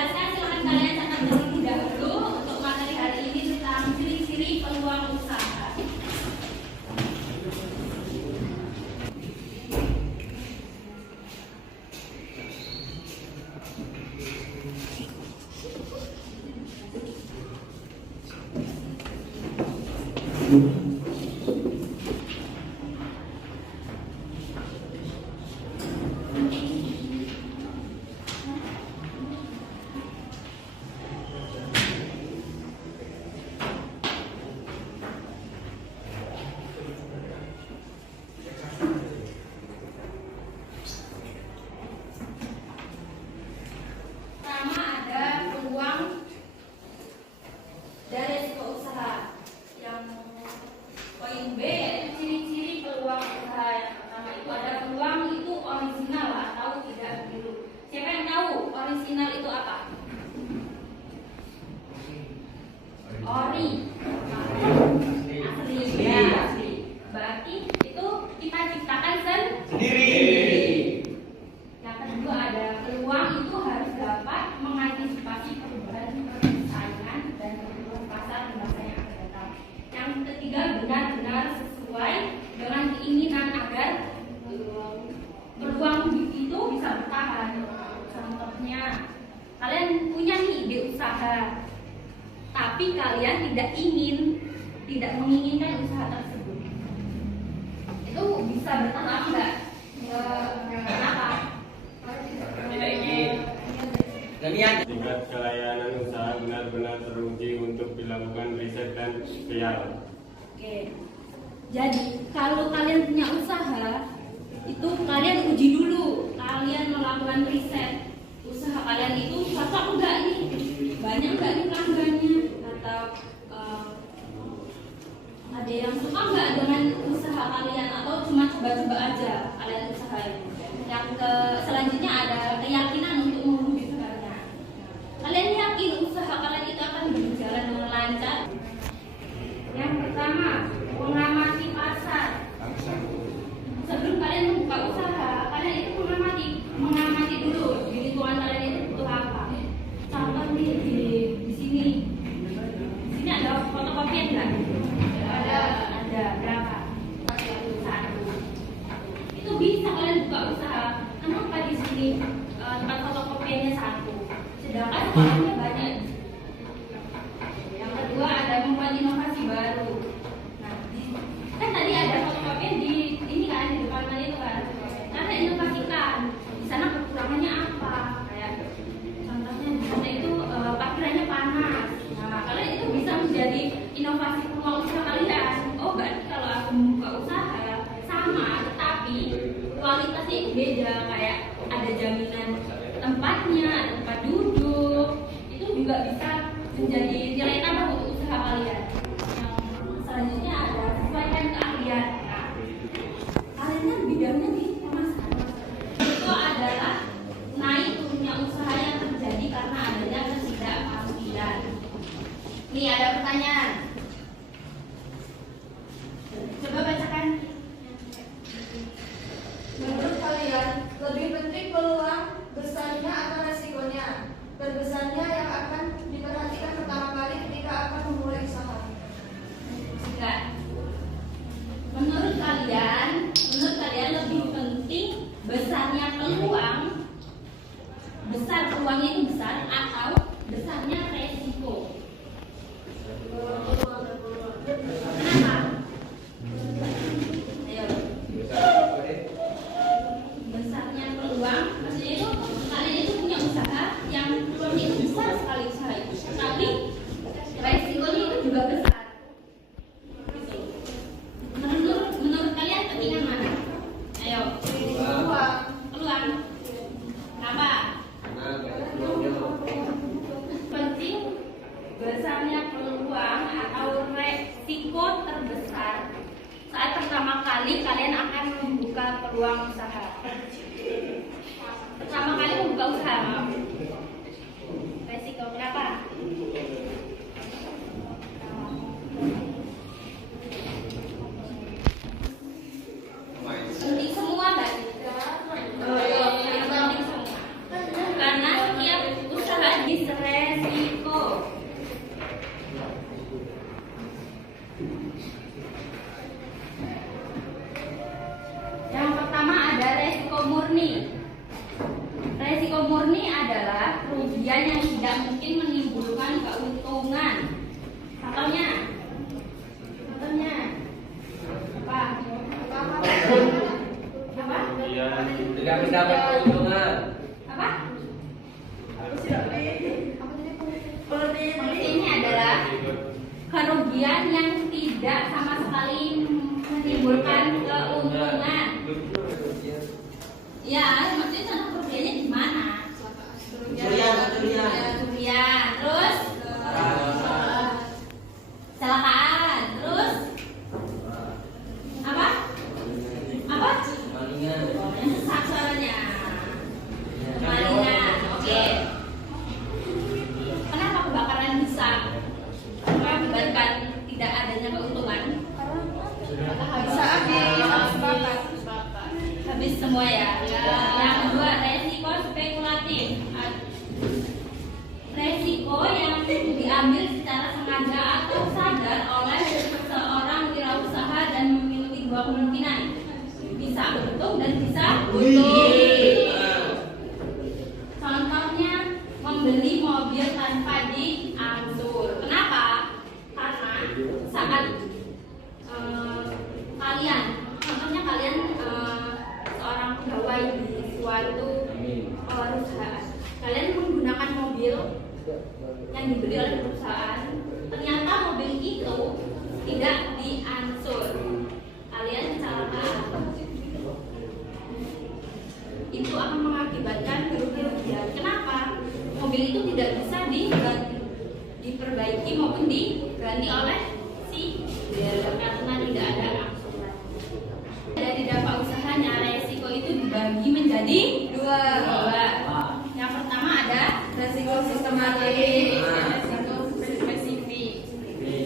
menjelaskan, silakan kalian catat terlebih dahulu untuk materi hari ini tentang ciri-ciri peluang usaha. Orisinal itu apa? Ori. Asli. Ya, asli. Berarti itu kita ciptakan sendiri. Yang kedua ada peluang itu harus dapat mengantisipasi perubahan persaingan dan kebutuhan pasar di masa yang akan datang. Yang ketiga benar-benar sesuai dengan keinginan agar peluang itu bisa bertahan. Contohnya, kalian punya nih ide usaha, tapi kalian tidak menginginkan usaha tersebut. Itu bisa bertahan lama nggak? Kenapa? Tidak ingin. Tingkat kelayanan usaha benar-benar teruji untuk dilakukan riset dan trial. Oke. Jadi kalau kalian punya usaha, itu kalian uji dulu. Kalian melakukan riset. Usaha kalian itu cocok enggak nih? Banyak enggak nih pelanggannya? Atau ada yang suka enggak dengan usaha kalian? Atau cuma coba-coba aja kalian usahain? Yang selanjutnya ada keyakinan untuk mewujudkannya. Kalian yakin usaha kalian itu akan berjalan dengan lancar? Yang pertama, mengamati pasar. Sebelum kalian membuka usaha, kalian itu mengamati dulu di lingkungan kalian itu butuh apa. Contoh nih di sini ada fotokopian nggak? Ada berapa? Satu. Itu bisa kalian buka usaha. Kenapa di sini tempat fotokopiannya satu, sedangkan orangnya banyak? Yang kedua ada membuat inovasi baru. Nah, kan tadi ada fotokopian di ini kan di depan kalian itu kan. Karena inovasikan di sana kekurangannya apa? Kayak contohnya di sana itu parkirannya panas. Nah, kalian itu bisa menjadi inovasi peluang usaha kalian. Oh, berarti kalau aku membuka usaha sama, tetapi kualitasnya itu beda. Kayak ada jaminan tempatnya, ada tempat duduk, itu juga bisa menjadi nilai tambah untuk usaha kalian. Yang selanjutnya ada sesuaikan keahlian. Nah, kalian kan bidangnya di pemasaran. Itu adalah naik turunnya usaha yang terjadi karena adanya ketidakpastian. Nih ada pertanyaan. Coba bacakan. Menurut kalian, lebih penting peluang besarnya atau resikonya? Terbesarnya yang akan diperhatikan pertama kali ketika akan memulai usaha. Enggak. Menurut kalian lebih penting besarnya peluang, besar peluangnya itu besar atau besarnya resiko? Kenapa? Ayo. Besarnya peluang, maksudnya itu kalian itu punya usaha yang peluangnya itu besar sekali usaha itu, tapi resikonya itu juga besar. Menurut kalian pentingan mana? Ayo. Peluang. Kenapa? Penting besarnya peluang atau resiko terbesar saat pertama kali kalian akan membuka peluang usaha. Pertama kali membuka usaha. Resiko kenapa? Penting semua kan? Penting semua. Karena setiap usaha di jenis resiko. Yang pertama ada resiko murni. Resiko murni adalah kerugian yang tidak mungkin menimbulkan keuntungan. Contohnya apa? Iya. Tidak mendapat keuntungan. Apa? Ini adalah kerugian yang tidak sama sekali menimbulkan keuntungan. Ya, maksudnya contoh kerugiannya gimana? Kerugian, terus kecelakaan, terus apa? Sesak suaranya. Kemalingan, oke. Kenapa kebakaran bisa mengakibatkan tidak adanya keuntungan? Bisa Habis semua ya. Yang kedua, resiko spekulatif. Resiko yang diambil secara sengaja atau sadar oleh seorang wirausaha dan memiliki dua kemungkinan, bisa untung dan bisa Contohnya membeli mobil tanpa diangsur. Kenapa? Karena saat kalian, contohnya kalian seorang pegawai di suatu perusahaan, kalian menggunakan mobil yang dibeli oleh perusahaan, ternyata mobil itu tidak diangsur, kalian kecelakaan, itu akan mengakibatkan kerugian. Kenapa? Mobil itu tidak bisa diperbaiki maupun diganti oleh si dealer karena tidak ada angsuran. Dari dampak usahanya, resiko itu dibagi menjadi dua. Yang pertama ada resiko sistematik, resiko spesifik.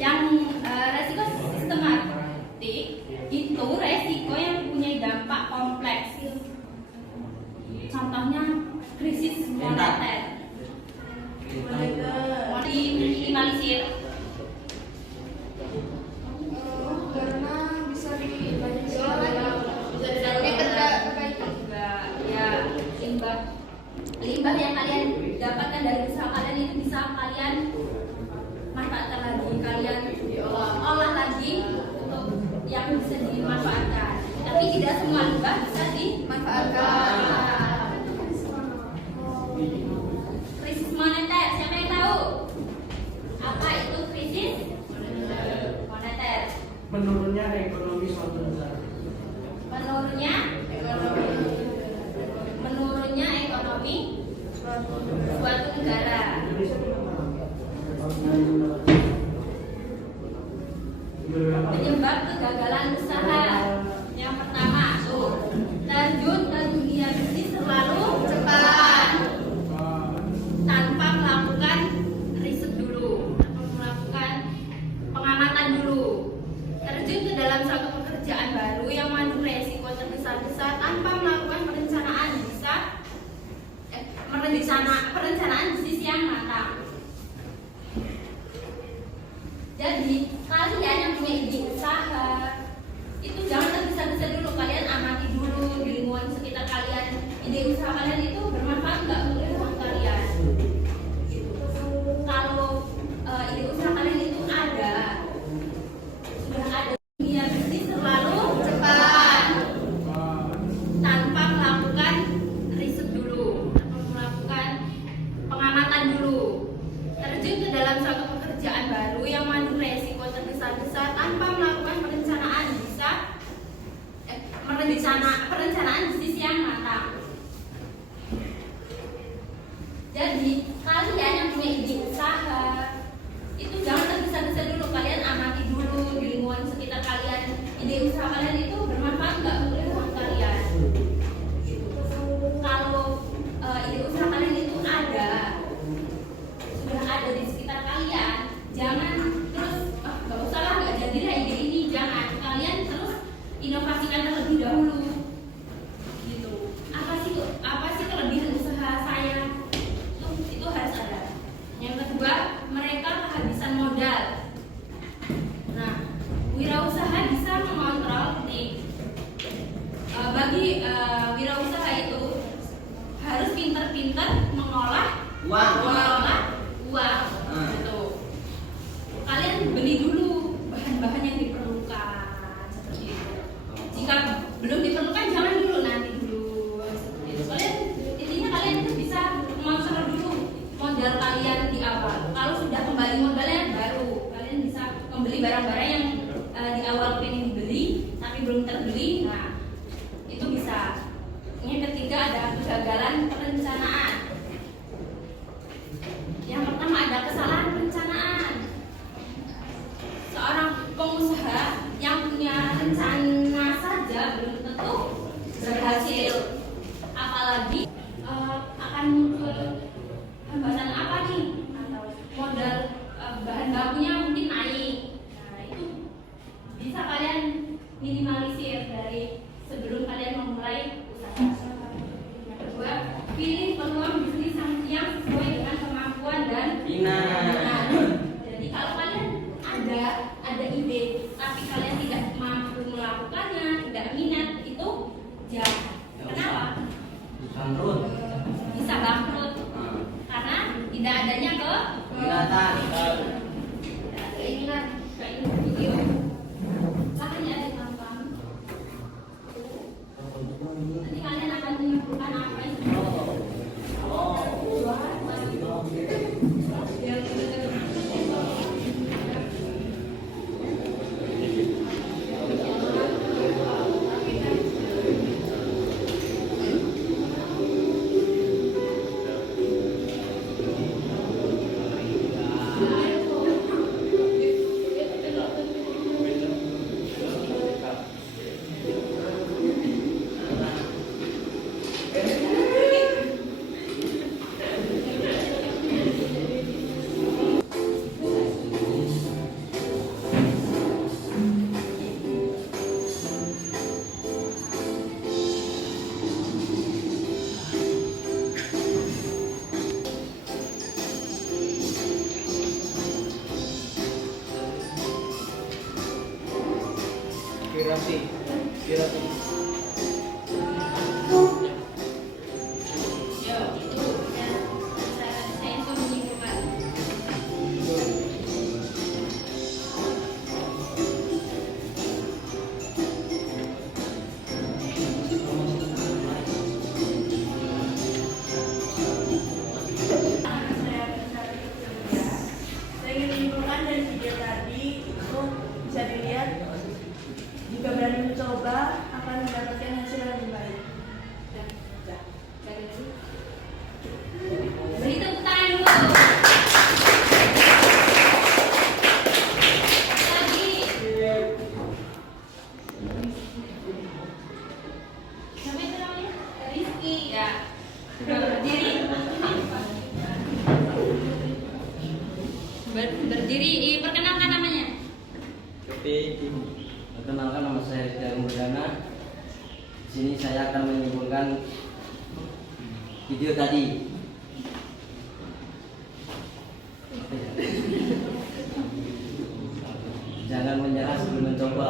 Yang resiko sistematik itu resiko yang punya dampak kompleks. Contohnya krisis moneter. Mau diminimalisir. karena bisa dibantu limbah yang kalian dapatkan dari usaha kalian itu bisa kalian manfaatkan lagi, kalian olah lagi untuk yang bisa dimanfaatkan. Tapi tidak semua limbah bisa dimanfaatkan. Krisis moneter, siapa yang tahu? Apa itu krisis moneter? Menurunnya ekonomi suatu negara. Menurunnya ekonomi suatu negara. Penyebab kegagalan usaha. Yang pertama, terjun ke dunia bisnis terlalu cepat tanpa melakukan riset dulu, tanpa melakukan pengamatan dulu. Terjun ke dalam satu pekerjaan baru yang mengandung resiko terbesar-besar tanpa melakukan perencanaan bisnis yang matang. Jadi kalian yang punya ide usaha itu jangan tergesa-gesa dulu, kalian amati dulu di lingkungan sekitar kalian, ide usaha kalian itu bermanfaat nggak untuk lingkungan kalian. Kalau ide usaha kalian itu sudah ada dunia bisnis terlalu cepat tanpa melakukan riset dulu, tanpa melakukan pengamatan dulu. Terjun ke dalam suatu pekerjaan baru yang mengandung resiko terbesar-besar tanpa melakukan perencanaan bisnis yang matang. Jadi kalian yang punya ide usaha itu jangan tergesa-gesa dulu, kalian amati dulu di lingkungan sekitar kalian, ide usaha kalian itu bermanfaat nggak untuk lingkungan kalian. Kalau ide usaha kalian itu sudah ada di sekitar kalian, jangan terus nggak usah lah, nggak jadilah ide ini, jangan, kalian terus inovasikan terlebih dahulu gitu. Apa sih kelebihan usaha saya itu harus ada. Nah, jadi kalau kalian ada ide tapi kalian tidak mampu melakukannya, tidak minat, itu jangan. Kenapa? Bangkrut. Bisa bangkrut karena tidak adanya Binatang. keinginan video. Makanya ada tampang. Nanti kalian akan menyimpulkan apa yang Kirasi. Kirasi. yo itu ya saya itu menyimpulkan. Saya ingin menyimpulkan dari video tadi itu bisa dilihat jika berani mencoba akan mendapatkan hasil yang lebih baik. Beri tepuk tangan dulu. Lagi. Siapa itu namanya? Rizky. Ya. Berdiri. Berdiri. Perkenalkan namanya. Perkenalkan, nama saya Rizky Murdana. Di sini saya akan menyimpulkan video tadi. Jangan menyerah sebelum mencoba.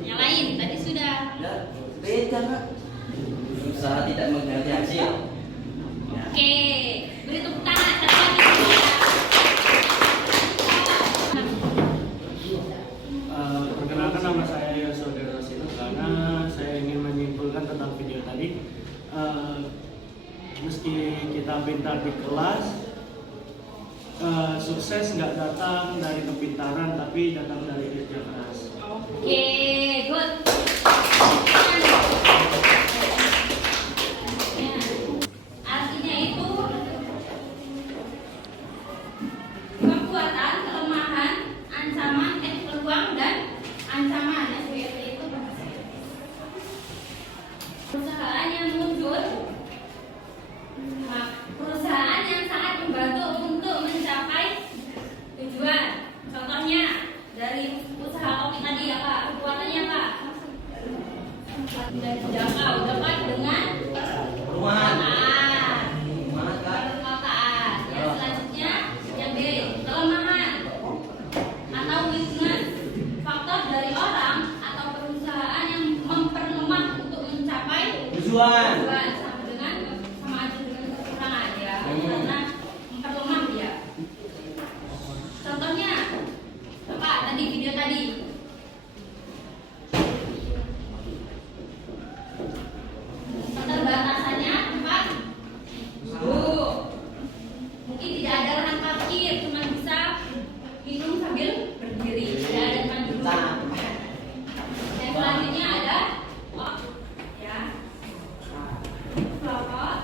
Yang lain tadi sudah. Ya, beda Kak. Usaha tidak mengkhianati hasil. Ya. Oke. Beri tepuk tangan. Satu lagi. Perkenalkan, nama saya Yosua Derosino. Karena saya ingin menyimpulkan tentang video tadi. Meski kita pintar di kelas, sukses nggak datang dari kepintaran, tapi datang dari kerja keras. Oke, good. Ya, artinya itu kekuatan, kelemahan, ancaman, peluang dan ancaman. SWP itu bahasa Inggris. Perusahaan yang muncul, perusahaan yang sangat membantu untuk mencapai tujuan. Contohnya dari usaha kopi tadi ya Kak, kekuatannya Kak dan jangkau dapat dengan Perumahan. perkotaan. Semangat Kak. Perkotaan. Yang selanjutnya yang B, kelemahan atau weakness, faktor dari orang atau perusahaan yang memperlemah untuk mencapai Tujuan. tujuan. Sama aja dengan kekurangan ya, karena memperlemah dia. Contohnya apa tadi video tadi? Keterbatasannya tempat duduk. Mungkin tidak ada lahan parkir, cuma bisa minum sambil berdiri. Tidak ada tempat duduk. Yang selanjutnya ada ya kelompok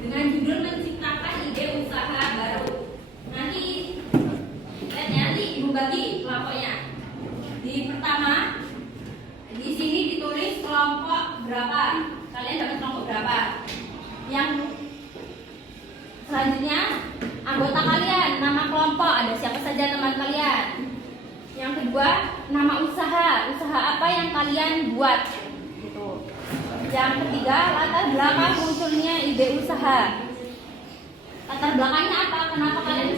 dengan judul menciptakan ide usaha baru. Nanti ibu bagi kelompoknya. Di pertama, di sini ditulis kelompok berapa. Kalian dapat kelompok berapa? Yang selanjutnya anggota kalian, nama kelompok, ada siapa saja teman kalian. Yang kedua, nama usaha apa yang kalian buat. Gitu. Yang ketiga, latar belakang munculnya ide usaha. Latar belakangnya apa? Kenapa kalian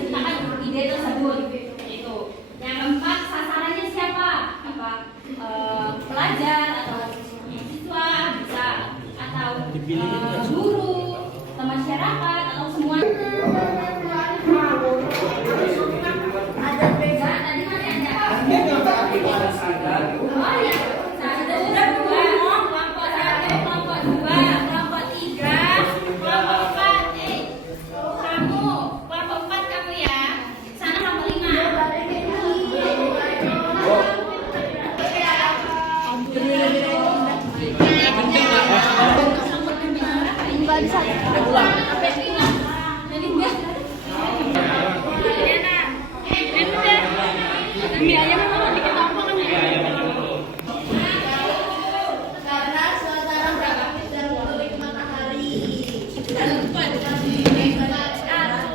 Karena suasana berkapit dan terik matahari.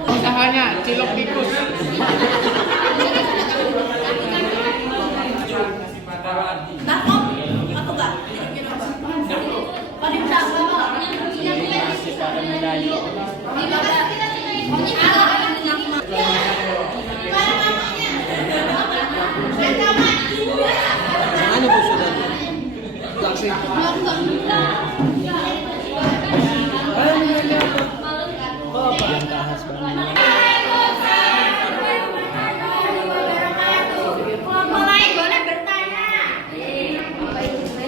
Usahanya cilok tikus. Nah, aku gak? Paling sama. Mana Bu sudah? Langsung. Yang bahas banget. Kelompok lain boleh bertanya.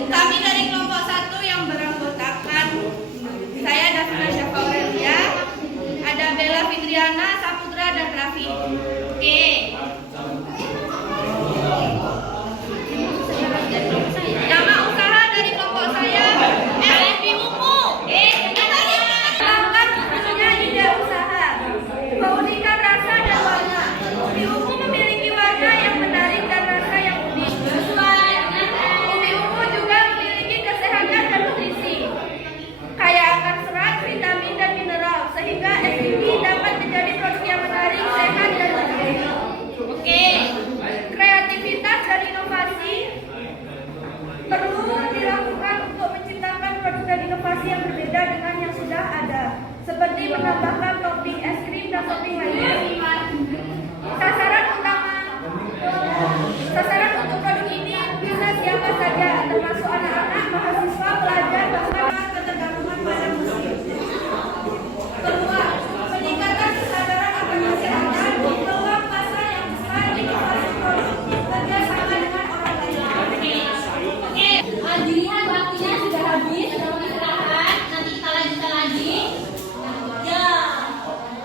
Kami dari kelompok 1 yang beranggotakan saya Davina Syafa Aurelia, ada Bella Fitriana, Saputra dan Raffi. Oke. Nama usaha dari kelompok saya SMB Ungu. Mengembangkan khususnya ide usaha, keunikan rasa dan warna. Ubi ungu memiliki warna yang menarik dan rasa yang unik. Ubi ungu juga memiliki kesehatan dan nutrisi, kaya akan serat, vitamin dan mineral, sehingga SMB dapat menjadi produk yang menarik, sehat dan segar. Oke, kreativitas dan inovasi perlu dilakukan untuk menciptakan produk dan inovasi yang berbeda dengan yang sudah ada, seperti menambahkan topping es krim dan topping lainnya. Sasaran untuk produk ini bisa siapa saja, termasuk anak-anak, mahasiswa, pelajar, bahkan ketergantungan pada musik. Kedua, peningkatan kesadaran akan kesehatan, peluang pasar yang besar, inovasi produk, kerjasama dengan orang lain. Oke, dilihat waktunya sudah habis, ada mau istirahat, nanti kita lanjutkan lagi. Ya,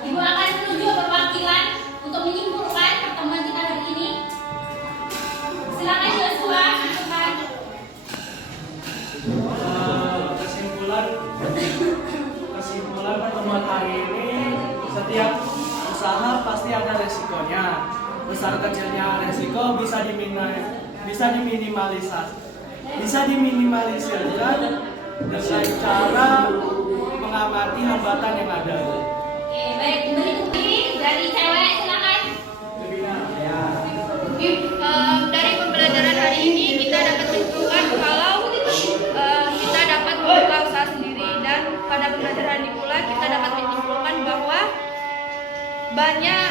Ibu akan menuju perwakilan untuk menyimpulkan pertemuan kita hari ini. Silakan Joshua, silakan. Kesimpulan pertemuan hari ini, setiap usaha pasti ada resikonya. Besar kecilnya resiko bisa diminimalisirkan dengan cara mengamati hambatan yang ada. Oke, baik. Berikutnya dari cewek, silakan. Dari pembelajaran hari ini kita dapat menentukan kalau kita dapat membuka usaha sendiri, dan pada pembelajaran ini pula kita dapat menyimpulkan bahwa banyak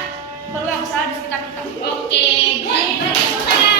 peluang usaha di sekitar kita. Oke, berikutnya.